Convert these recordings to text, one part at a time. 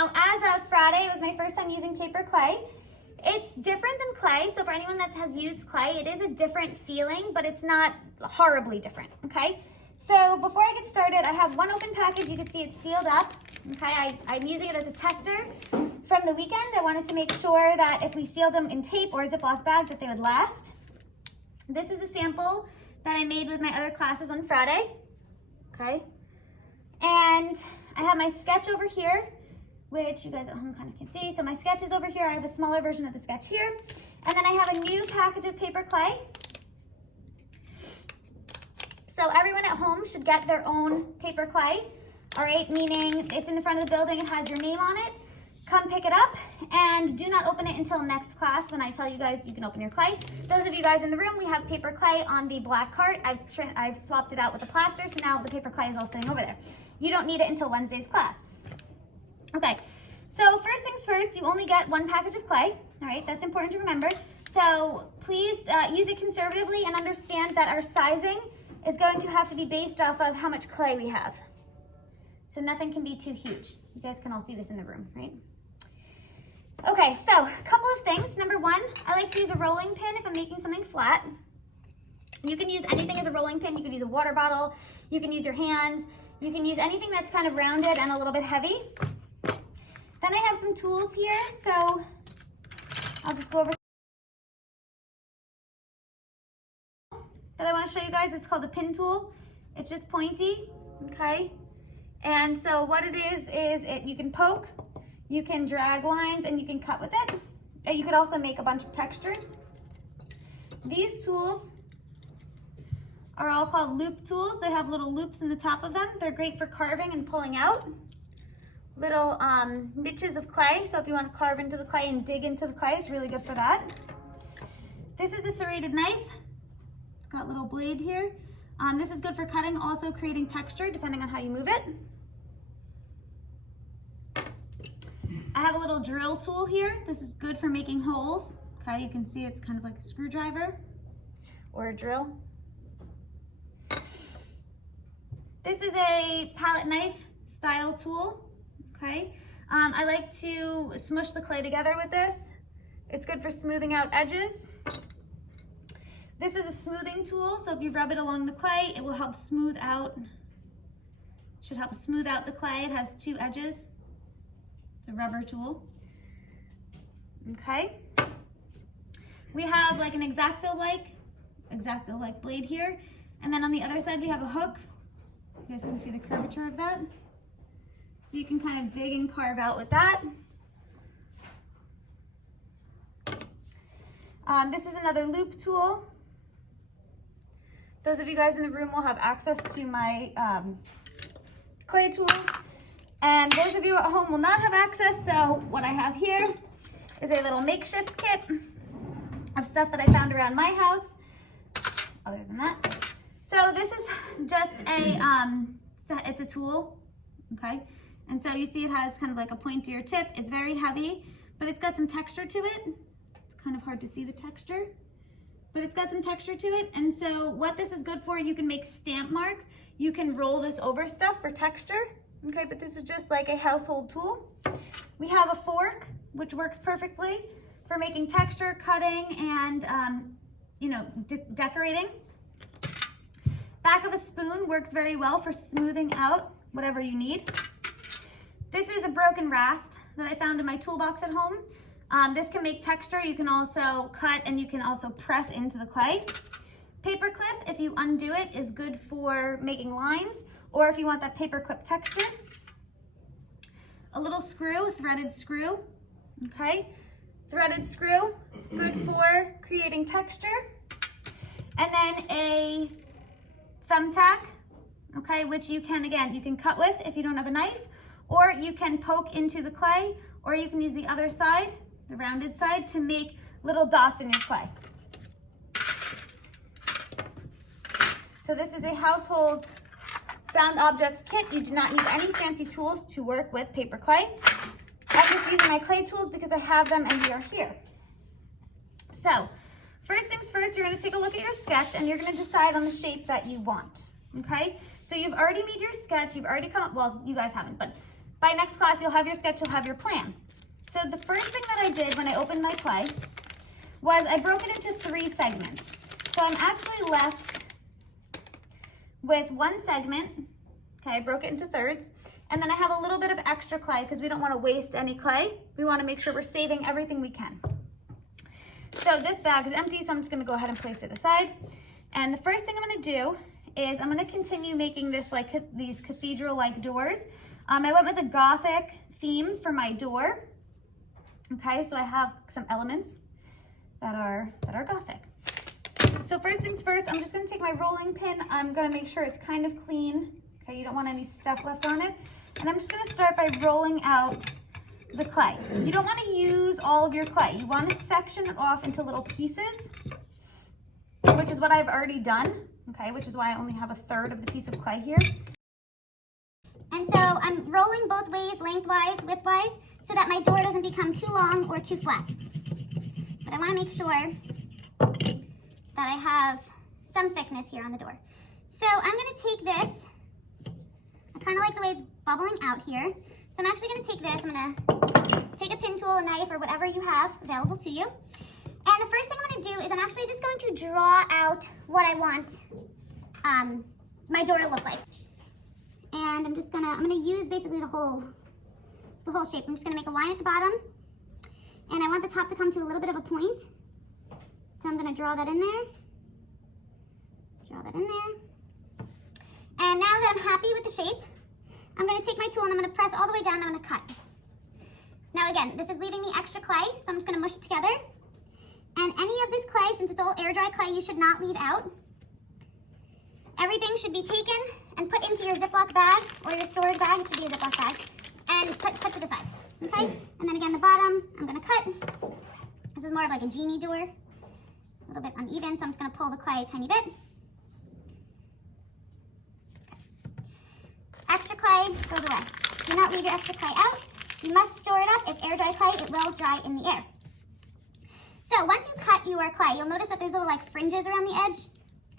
Now, as of Friday, it was my first time using paper clay. It's different than clay, so for anyone that has used clay, it is a different feeling, but it's not horribly different, okay? So before I get started, I have one open package. You can see it's sealed up, okay? I'm using it as a tester from the weekend. I wanted to make sure that if we sealed them in tape or a Ziploc bag that they would last. This is a sample that I made with my other classes on Friday, okay? And I have my sketch over here, which you guys at home kind of can see. So my sketch is over here. I have a smaller version of the sketch here. And then I have a new package of paper clay. So everyone at home should get their own paper clay, all right? Meaning it's in the front of the building, it has your name on it. Come pick it up and do not open it until next class when I tell you guys you can open your clay. Those of you guys in the room, we have paper clay on the black cart. I've swapped it out with the plaster, so now the paper clay is all sitting over there. You don't need it until Wednesday's class. Okay, so first things first, you only get one package of clay, all right? That's important to remember. So please use it conservatively and understand that our sizing is going to have to be based off of how much clay we have. So nothing can be too huge. You guys can all see this in the room, right? Okay, so a couple of things. Number one, I like to use a rolling pin if I'm making something flat. You can use anything as a rolling pin. You could use a water bottle. You can use your hands. You can use anything that's kind of rounded and a little bit heavy. Then I have some tools here, so I'll just go over that I want to show you guys. It's called the pin tool. It's just pointy, okay? And so what it is you can poke, you can drag lines, and you can cut with it. And you could also make a bunch of textures. These tools are all called loop tools. They have little loops in the top of them. They're great for carving and pulling out little niches of clay. So if you want to carve into the clay and dig into the clay, it's really good for that. This is a serrated knife. Got a little blade here. This is good for cutting, also creating texture depending on how you move it. I have a little drill tool here. This is good for making holes. Okay, you can see it's kind of like a screwdriver or a drill. This is a palette knife style tool. Okay, I like to smush the clay together with this. It's good for smoothing out edges. This is a smoothing tool, so if you rub it along the clay, it will help smooth out, should help smooth out the clay. It has two edges. It's a rubber tool. Okay. We have like an X-Acto-like blade here. And then on the other side, we have a hook. You guys can see the curvature of that. So you can kind of dig and carve out with that. This is another loop tool. Those of you guys in the room will have access to my clay tools. And those of you at home will not have access, so what I have here is a little makeshift kit of stuff that I found around my house, other than that. So this is just it's a tool, okay? And so you see it has kind of like a pointier tip. It's very heavy, but it's got some texture to it. It's kind of hard to see the texture, but it's got some texture to it. And so what this is good for, you can make stamp marks. You can roll this over stuff for texture, okay? But this is just like a household tool. We have a fork, which works perfectly for making texture, cutting, and decorating. Back of a spoon works very well for smoothing out whatever you need. This is a broken rasp that I found in my toolbox at home. This can make texture. You can also cut, and you can also press into the clay. Paper clip, if you undo it, is good for making lines, or if you want that paper clip texture. A little screw, a threaded screw, okay? Threaded screw, good for creating texture. And then a thumbtack, okay, which you can, again, you can cut with if you don't have a knife, or you can poke into the clay, or you can use the other side, the rounded side, to make little dots in your clay. So this is a household found objects kit. You do not need any fancy tools to work with paper clay. I'm just using my clay tools because I have them and they are here. So first things first, you're going to take a look at your sketch and you're going to decide on the shape that you want. Okay, so you've already made your sketch, you've already come up, well, you guys haven't, but by next class, you'll have your sketch, you'll have your plan. So the first thing that I did when I opened my clay was I broke it into 3 segments. So I'm actually left with 1 segment. Okay, I broke it into thirds. And then I have a little bit of extra clay because we don't want to waste any clay. We want to make sure we're saving everything we can. So this bag is empty, so I'm just going to go ahead and place it aside. And the first thing I'm going to do is I'm going to continue making this like these cathedral-like doors. I went with a Gothic theme for my door. Okay, so I have some elements that are Gothic. So first things first, I'm just going to take my rolling pin. I'm going to make sure it's kind of clean. Okay, you don't want any stuff left on it. And I'm just going to start by rolling out the clay. You don't want to use all of your clay. You want to section it off into little pieces, which is what I've already done, okay, which is why I only have a third of the piece of clay here. And so I'm rolling both ways, lengthwise, widthwise, so that my door doesn't become too long or too flat. But I want to make sure that I have some thickness here on the door. So I'm going to take this. I kind of like the way it's bubbling out here. So I'm actually going to take this. I'm going to take a pin tool, a knife, or whatever you have available to you. And the first thing I'm going to do is I'm actually just going to draw out what I want my door to look like. And I'm going to use basically the whole shape. I'm just going to make a line at the bottom. And I want the top to come to a little bit of a point. So I'm going to draw that in there. Draw that in there. And now that I'm happy with the shape, I'm going to take my tool and I'm going to press all the way down and I'm going to cut. Now again, this is leaving me extra clay, so I'm just going to mush it together. And any of this clay, since it's all air dry clay, you should not leave out. Everything should be taken and put into your Ziploc bag or your storage bag. It should be a Ziploc bag. And put to the side, okay? And then again, the bottom, I'm going to cut. This is more of like a genie door. A little bit uneven, so I'm just going to pull the clay a tiny bit. Extra clay goes away. Do not leave your extra clay out. You must store it up. It's air dry clay. It will dry in the air. So once you cut your clay, you'll notice that there's little like fringes around the edge.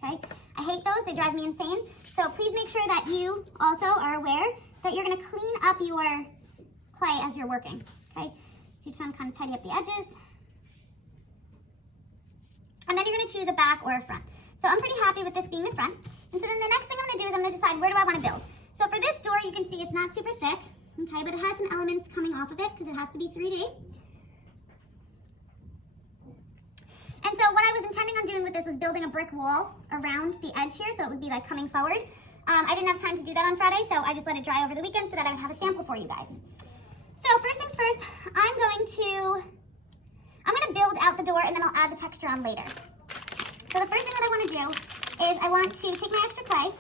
Okay, I hate those. They drive me insane. So please make sure that you also are aware that you're going to clean up your clay as you're working. Okay, so you just want to kind of tidy up the edges. And then you're going to choose a back or a front. So I'm pretty happy with this being the front. And so then the next thing I'm going to do is I'm going to decide where do I want to build. So for this door, you can see it's not super thick, okay, but it has some elements coming off of it because it has to be 3D. And so what I was intending on doing with this was building a brick wall around the edge here, so it would be like coming forward. I didn't have time to do that on Friday, so I just let it dry over the weekend so that I would have a sample for you guys. So first things first, I'm going to build out the door and then I'll add the texture on later. So the first thing that I want to do is I want to take my extra clay,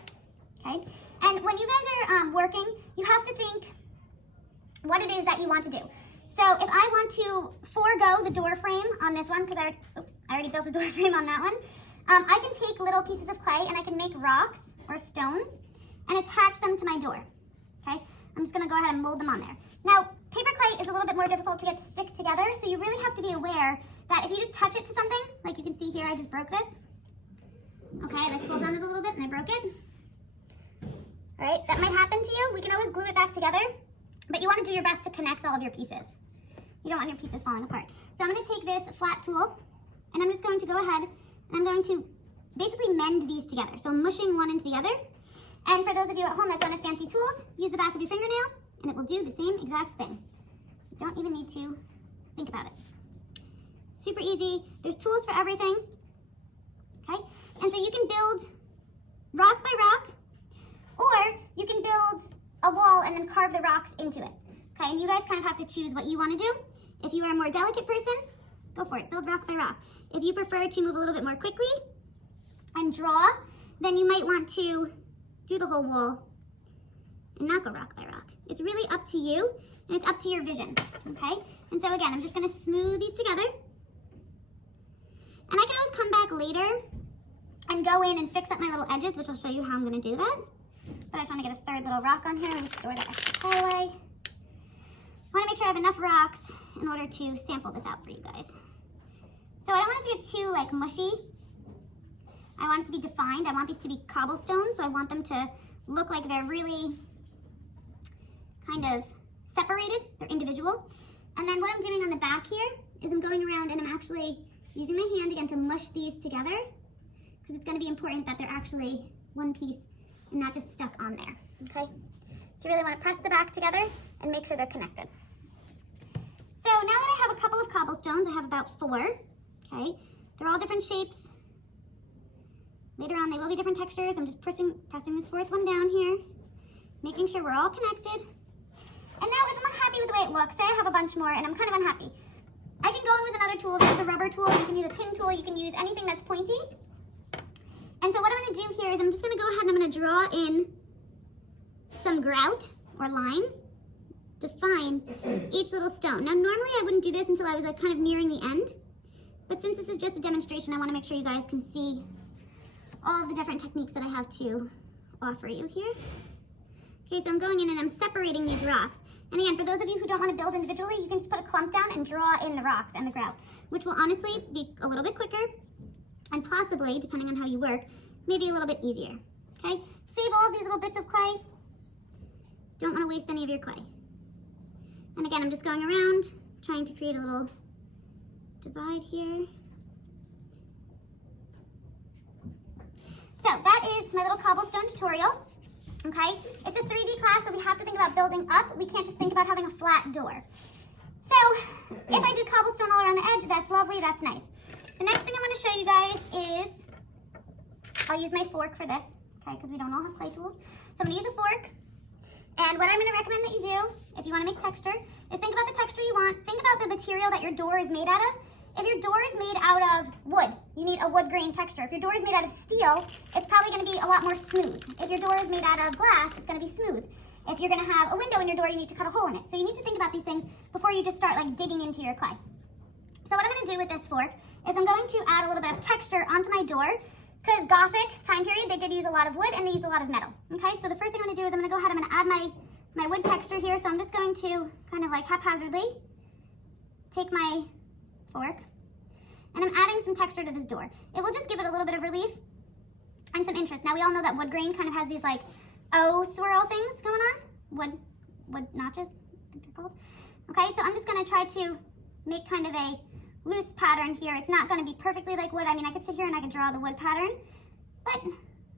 okay? And when you guys are working, you have to think what it is that you want to do. So if I want to forego the door frame on this one, because I already built the door frame on that one, I can take little pieces of clay and I can make rocks or stones and attach them to my door, okay? I'm just gonna go ahead and mold them on there. Now, paper clay is a little bit more difficult to get to stick together, so you really have to be aware that if you just touch it to something, like you can see here, I just broke this. Okay, I pulled on it a little bit and I broke it. All right, that might happen to you. We can always glue it back together, but you want to do your best to connect all of your pieces. You don't want your pieces falling apart. So I'm going to take this flat tool, and I'm just going to go ahead, and I'm going to basically mend these together. So I'm mushing one into the other. And for those of you at home that don't have fancy tools, use the back of your fingernail, and it will do the same exact thing. You don't even need to think about it. Super easy. There's tools for everything. Okay? And so you can build rock by rock, or you can build a wall and then carve the rocks into it. Okay, and you guys kind of have to choose what you want to do. If you are a more delicate person, go for it, build rock by rock. If you prefer to move a little bit more quickly and draw, then you might want to do the whole wall and not go rock by rock. It's really up to you, and it's up to your vision, okay? And so again, I'm just gonna smooth these together. And I can always come back later and go in and fix up my little edges, which I'll show you how I'm gonna do that. But I just wanna get a third little rock on here and store that extra clay away. I wanna make sure I have enough rocks in order to sample this out for you guys. So I don't want it to get too like mushy. I want it to be defined. I want these to be cobblestones, so I want them to look like they're really kind of separated, they're individual. And then what I'm doing on the back here is I'm going around and I'm actually using my hand again to mush these together, because it's going to be important that they're actually one piece and not just stuck on there, okay? So you really want to press the back together and make sure they're connected. So now that I have a couple of cobblestones, I have about 4, okay? They're all different shapes. Later on, they will be different textures. I'm just pressing this 4th one down here, making sure we're all connected. And now if I'm unhappy with the way it looks, say I have a bunch more and I'm kind of unhappy, I can go in with another tool. There's a rubber tool, you can use a pin tool, you can use anything that's pointy. And so what I'm gonna do here is I'm just gonna go ahead and I'm gonna draw in some grout or lines, define each little stone. Now normally I wouldn't do this until I was like kind of nearing the end, but since this is just a demonstration, I wanna make sure you guys can see all of the different techniques that I have to offer you here. Okay, so I'm going in and I'm separating these rocks. And again, for those of you who don't want to build individually, you can just put a clump down and draw in the rocks and the grout, which will honestly be a little bit quicker and possibly, depending on how you work, maybe a little bit easier, okay? Save all of these little bits of clay. Don't want to waste any of your clay. And again, I'm just going around, trying to create a little divide here. So that is my little cobblestone tutorial. Okay, it's a 3D class, so we have to think about building up. We can't just think about having a flat door. So if I do cobblestone all around the edge, that's lovely, that's nice. The next thing I'm going to show you guys is, I'll use my fork for this, okay, because we don't all have clay tools. So I'm going to use a fork, and what I'm going to recommend that you do, if you want to make texture, is think about the texture you want. Think about the material that your door is made out of. If your door is made out of wood, you need a wood grain texture. If your door is made out of steel, it's probably going to be a lot more smooth. If your door is made out of glass, it's going to be smooth. If you're going to have a window in your door, you need to cut a hole in it. So you need to think about these things before you just start like digging into your clay. So what I'm going to do with this fork is I'm going to add a little bit of texture onto my door, because Gothic time period, they did use a lot of wood and they use a lot of metal. Okay, so the first thing I'm going to do is I'm going to go ahead, I'm going to add my wood texture here. So I'm just going to kind of like haphazardly take my fork, and I'm adding some texture to this door. It will just give it a little bit of relief and some interest. Now we all know that wood grain kind of has these like O swirl things going on. Wood notches, I think they're called. Okay, so I'm just gonna try to make kind of a loose pattern here. It's not gonna be perfectly like wood. I mean, I could sit here and I could draw the wood pattern, but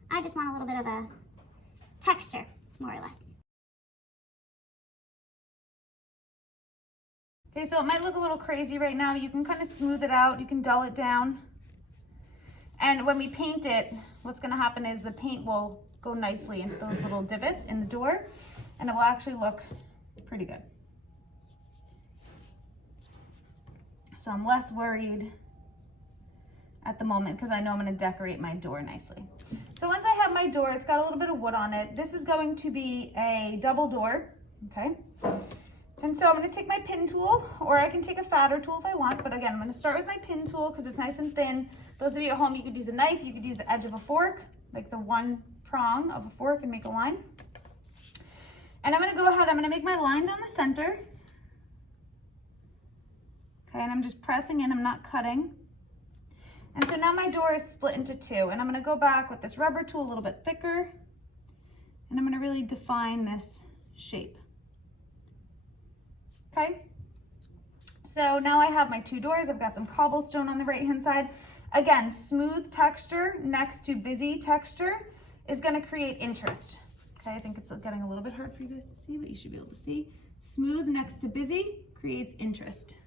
I just want a little bit of a texture, more or less. Okay, so it might look a little crazy right now. You can kind of smooth it out, you can dull it down. And when we paint it, what's gonna happen is the paint will go nicely into those little divots in the door, and it will actually look pretty good. So I'm less worried at the moment because I know I'm gonna decorate my door nicely. So once I have my door, it's got a little bit of wood on it. This is going to be a double door, okay? And so I'm going to take my pin tool, or I can take a fatter tool if I want, but again, I'm going to start with my pin tool because it's nice and thin. Those of you at home, you could use a knife, you could use the edge of a fork, like the one prong of a fork, and make a line. And I'm going to go ahead, I'm going to make my line down the center. Okay, and I'm just pressing in, I'm not cutting. And so now my door is split into 2, and I'm going to go back with this rubber tool a little bit thicker, and I'm going to really define this shape. Okay, so now I have my 2 doors. I've got some cobblestone on the right hand side. Again, smooth texture next to busy texture is going to create interest. Okay, I think it's getting a little bit hard for you guys to see, but you should be able to see. Smooth next to busy creates interest.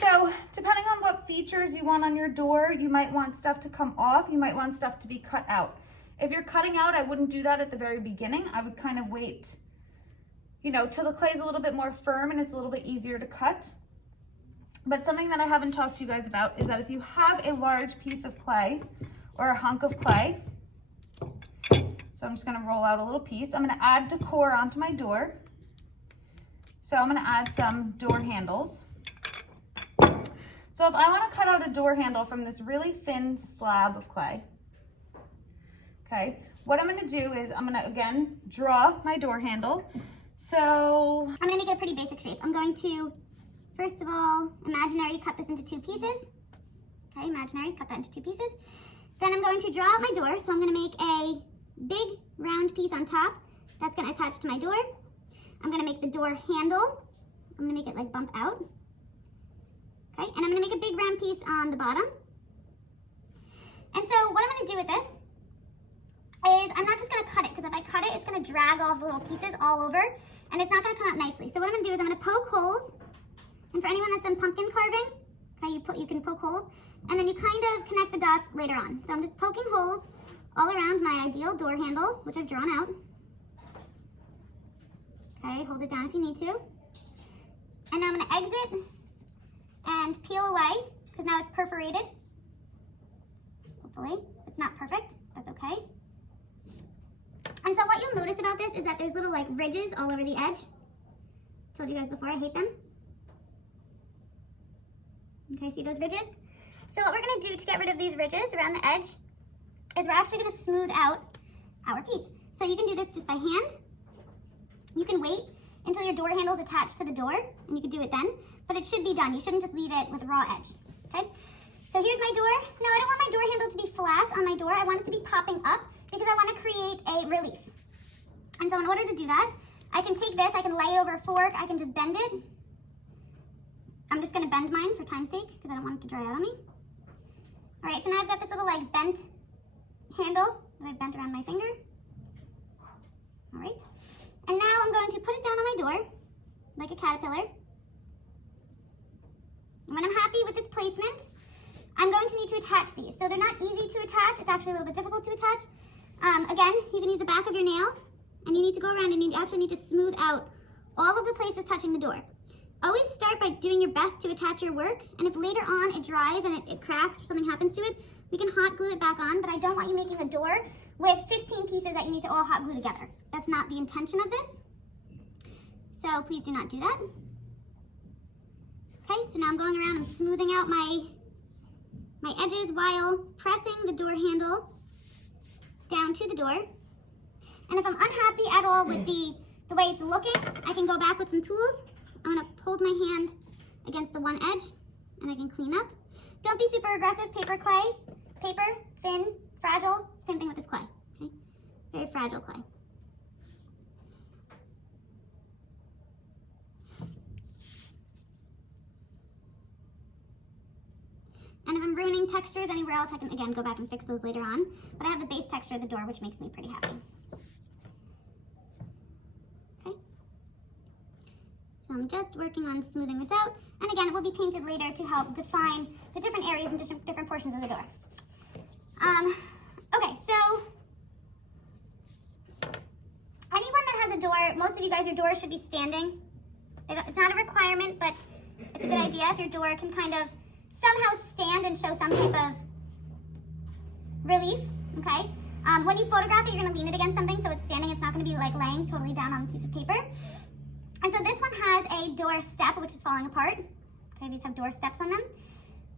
So depending on what features you want on your door, you might want stuff to come off, you might want stuff to be cut out. If you're cutting out, I wouldn't do that at the very beginning. I would kind of wait, you know, till the clay is a little bit more firm and it's a little bit easier to cut. But something that I haven't talked to you guys about is that if you have a large piece of clay or a hunk of clay, so I'm just gonna roll out a little piece. I'm gonna add decor onto my door. So I'm gonna add some door handles. So if I want to cut out a door handle from this really thin slab of clay, okay, what I'm going to do is I'm going to, again, draw my door handle. So I'm going to make it a pretty basic shape. I'm going to, first of all, imaginary cut this into 2 pieces. Okay, imaginary, cut that into 2 pieces. Then I'm going to draw out my door. So I'm going to make a big round piece on top. That's going to attach to my door. I'm going to make the door handle. I'm going to make it like bump out. Okay, and I'm going to make a big round piece on the bottom. And so what I'm going to do with this is I'm not just going to cut it, because if I cut it, it's going to drag all the little pieces all over, and it's not going to come out nicely. So what I'm going to do is I'm going to poke holes, and for anyone that's done pumpkin carving, okay, you can poke holes, and then you kind of connect the dots later on. So I'm just poking holes all around my ideal door handle, which I've drawn out. Okay, hold it down if you need to. And now I'm going to exit and peel away, because now it's perforated. Hopefully, it's not perfect, that's okay. And so what you'll notice about this is that there's little like ridges all over the edge. Told you guys before, I hate them. Okay, see those ridges? So what we're gonna do to get rid of these ridges around the edge is we're actually gonna smooth out our piece. So you can do this just by hand. You can wait until your door handle is attached to the door, and you can do it then, but it should be done. You shouldn't just leave it with a raw edge, okay? So here's my door. Now I don't want my door handle to be flat on my door. I want it to be popping up because I want to create a relief. And so in order to do that, I can take this, I can lay it over a fork, I can just bend it. I'm just gonna bend mine for time's sake because I don't want it to dry out on me. All right, so now I've got this little like bent handle that I've bent around my finger. All right, and now I'm going to put it down on my door like a caterpillar. And when I'm happy with its placement, I'm going to need to attach these. So they're not easy to attach. It's actually a little bit difficult to attach. Again, you can use the back of your nail, and you need to go around and you actually need to smooth out all of the places touching the door. Always start by doing your best to attach your work, and if later on it dries and it cracks or something happens to it, we can hot glue it back on, but I don't want you making a door with 15 pieces that you need to all hot glue together. That's not the intention of this. So please do not do that. Okay, so now I'm going around and smoothing out my edges while pressing the door handle down to the door. And if I'm unhappy at all with the way it's looking, I can go back with some tools. I'm gonna hold my hand against the one edge and I can clean up. Don't be super aggressive, paper, clay. Paper, thin, fragile, same thing with this clay, okay? Very fragile clay. And if I'm ruining textures anywhere else, I can, again, go back and fix those later on. But I have the base texture of the door, which makes me pretty happy. Okay. So I'm just working on smoothing this out. And again, it will be painted later to help define the different areas and different portions of the door. Okay, so anyone that has a door, most of you guys, your door should be standing. It's not a requirement, but it's a good idea if your door can kind of somehow stand and show some type of relief, okay? When you photograph it, you're gonna lean it against something so it's standing. It's not gonna be like laying totally down on a piece of paper. And so this one has a door step, which is falling apart. Okay, these have door steps on them.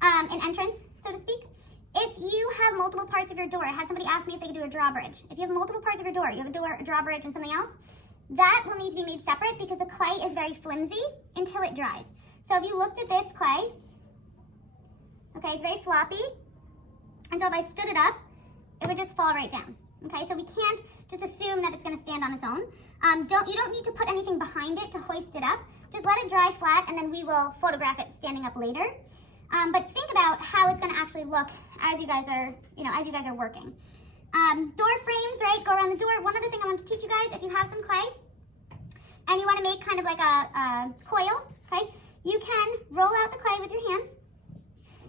An entrance, so to speak. If you have multiple parts of your door, I had somebody ask me if they could do a drawbridge. If you have multiple parts of your door, you have a door, a drawbridge, and something else, that will need to be made separate because the clay is very flimsy until it dries. So if you looked at this clay, okay, it's very floppy, and so if I stood it up, it would just fall right down. Okay, so we can't just assume that it's gonna stand on its own. You don't need to put anything behind it to hoist it up. Just let it dry flat, and then we will photograph it standing up later. But think about how it's gonna actually look as you guys are working. Door frames, right, go around the door. One other thing I want to teach you guys, if you have some clay, and you wanna make kind of like a coil, okay, you can roll out the clay with your hands.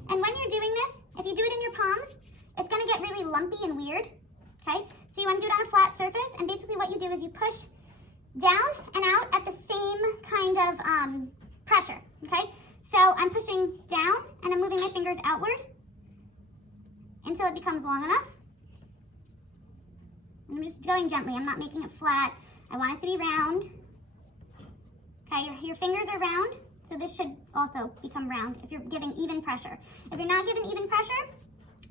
And when you're doing this, if you do it in your palms, it's gonna get really lumpy and weird, okay? So you wanna do it on a flat surface, and basically what you do is you push down and out at the same kind of pressure, okay? So I'm pushing down, and I'm moving my fingers outward until it becomes long enough. And I'm just going gently, I'm not making it flat. I want it to be round. Okay, your fingers are round. So this should also become round if you're giving even pressure. If you're not giving even pressure,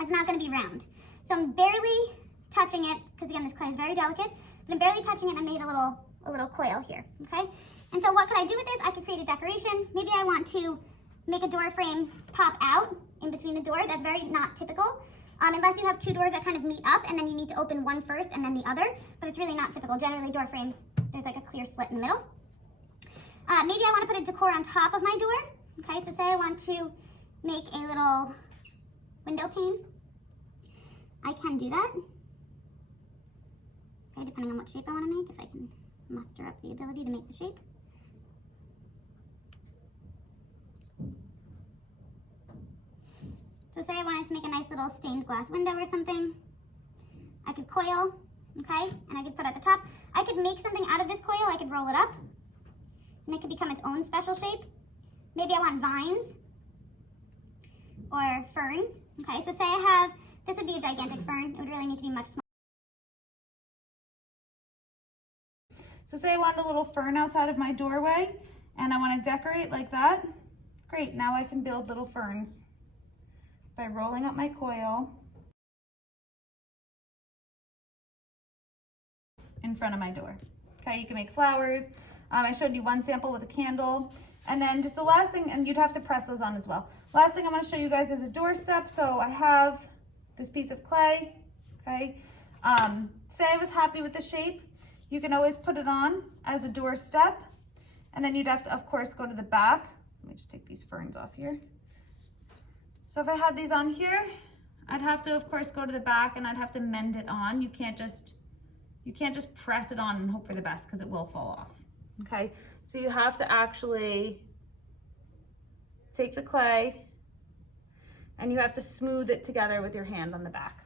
it's not gonna be round. So I'm barely touching it, because again, this clay is very delicate, but I'm barely touching it and I made a little coil here, okay? And so what could I do with this? I could create a decoration. Maybe I want to make a door frame pop out in between the door. That's very not typical. unless you have two doors that kind of meet up and then you need to open one first and then the other, but it's really not typical. Generally, door frames, there's like a clear slit in the middle. Maybe I want to put a decor on top of my door. Okay, so say I want to make a little window pane. I can do that. Okay, depending on what shape I want to make, if I can muster up the ability to make the shape. So say I wanted to make a nice little stained glass window or something. I could coil, okay, and I could put at the top. I could make something out of this coil. I could roll it up, and it could become its own special shape. Maybe I want vines or ferns. Okay, so say I have, this would be a gigantic fern. It would really need to be much smaller. So say I want a little fern outside of my doorway and I want to decorate like that. Great, now I can build little ferns by rolling up my coil in front of my door. Okay, you can make flowers. I showed you one sample with a candle. And then just the last thing, and you'd have to press those on as well. Last thing I'm going to show you guys is a doorstep. So I have this piece of clay, okay? Say I was happy with the shape. You can always put it on as a doorstep. And then you'd have to, of course, go to the back. Let me just take these ferns off here. So if I had these on here, I'd have to, of course, go to the back and I'd have to mend it on. You can't just press it on and hope for the best because it will fall off. Okay, so you have to actually take the clay and you have to smooth it together with your hand on the back.